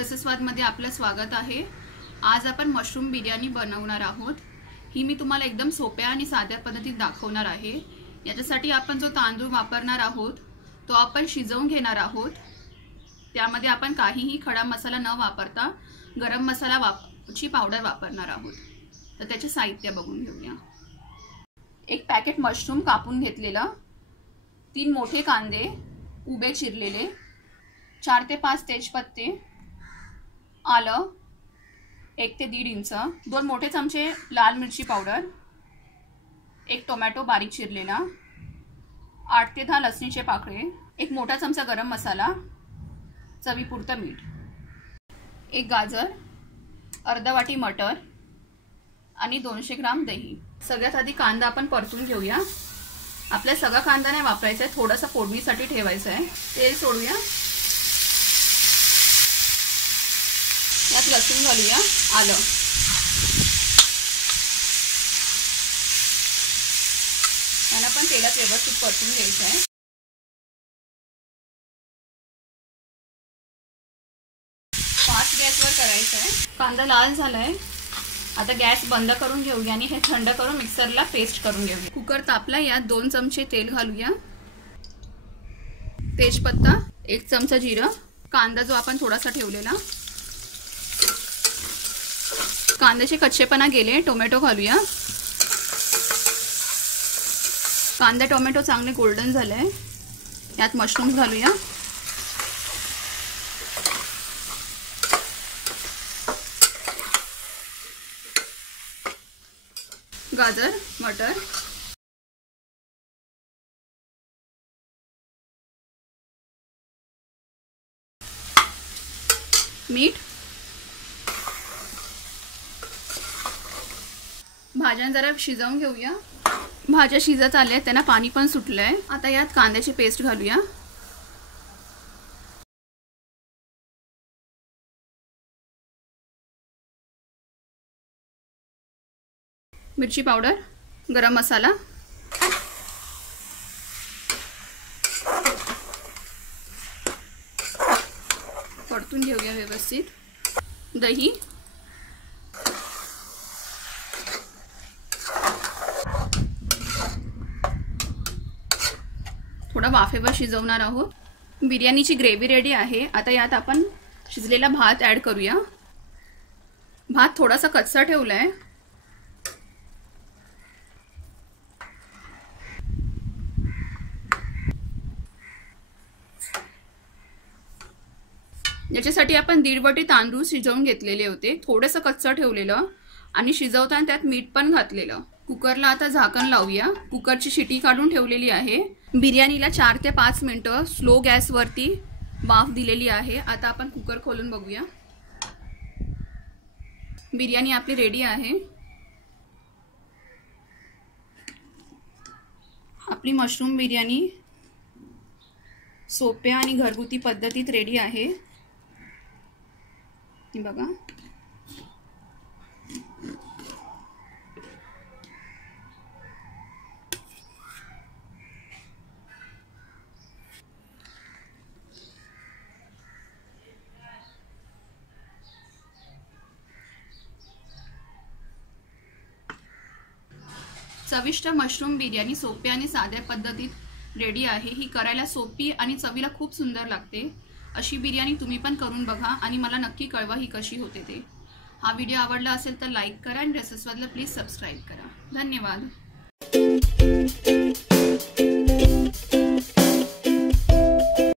रसस्वादमध्ये आपलं स्वागत आहे। आज आपण मशरूम बिर्याणी बनवणार आहोत। ही मी तुम्हाला एकदम सोप्या आणि साध्या पद्धतीत दाखवणार आहे। याच्यासाठी आपण जो तांदूळ वापरणार आहोत तो आपण शिजवून घेणार आहोत। त्यामध्ये आपण काहीही खडा मसाला न वापरता गरम मसाला ची पावडर वापरणार आहोत। तर त्याचे साहित्य बघून घेऊया। एक पॅकेट मशरूम कापून घेतलेला, 3 मोठे कांदे उभे चिरलेले, 4 ते 5 तेजपत्ते, आलं 1 ते 1.5 इंच, 2 मोठे चमचे लाल मिरची पावडर, 1 टोमॅटो बारीक चिरलेला, 8 ते 10 लसणीचे पाकळे, 1 मोठा चमचा गरम मसाला, चवीपुरतं मीठ, 1 गाजर, अर्धा वाटी मटर आणि 200 ग्राम दही। सगळ्यात आधी कांदा आपण परतून घेऊया। आपल्या सगळा कांदा नाही वापरायचा आहे, थोडासा फोडणीसाठी ठेवायचा आहे। तेल सोडूया, यात लसूण घालूया, आलं, यांना पण तेलात व्यवस्थित परतून घ्यायचं आहे। फास्ट गॅसवर करायचं आहे। कांदा लाल झालाय, आता गॅस बंद करून घेऊया आणि हे थंड करून मिक्सरला पेस्ट करून घेऊया। कुकर तापला, यात 2 चमचे तेल घालूया, तेजपत्ता, 1 चमचा जिरं, कांदा जो आपण थोडासा ठेवलेला, कांद्याचे कच्चेपणा गेले, टोमॅटो घालूया। कांदा टोमॅटो चांगले गोल्डन झाले, यात मशरूम घालूया। गाजर, मटर, मीठ, भाज्या जरा शिजवून घेऊया। भाज्या शिजत आल्या, त्यांना पाणी पण सुटलंय। आता यात कांद्याची पेस्ट घालूया, मिरची पावडर, गरम मसाला, परतून घेऊया व्यवस्थित, दही, थोडा वाफेवर शिजवणार आहोत। बिर्याणीची ग्रेव्ही रेडी आहे। आता यात आपण शिजलेला भात ऍड करूया। भात थोडासा कच्चा ठेवलाय, याच्यासाठी आपण 1.5 वाटी तांदूळ शिजवून घेतलेले होते, थोडंसं कच्चं ठेवलेलं आणि शिजवताना त्यात मीठ पण घातलेलं। कुकरला आता झाकण लावूया। कुकरची शिटी काढून ठेवलेली आहे। बिर्याणीला 4 ते 5 मिनिटं स्लो गॅसवरती वाफ दिलेली आहे। आता आपण कुकर खोलून बघूया। बिर्याणी आपली रेडी आहे। आपली मशरूम बिर्याणी सोप्या आणि घरगुती पद्धतीत रेडी आहे। बघा, चविष्ट मशरूम बिर्याणी सोप्या आणि साध्या पद्धतीत रेडी आहे। ही करायला सोपी आणि चवीला खूप सुंदर लागते। अशी बिर्याणी तुम्ही पण करून बघा आणि मला नक्की कळवा ही कशी होते ते। हा व्हिडिओ आवडला असेल तर लाईक करा आणि रसस्वादला प्लीज सबस्क्राईब करा। धन्यवाद।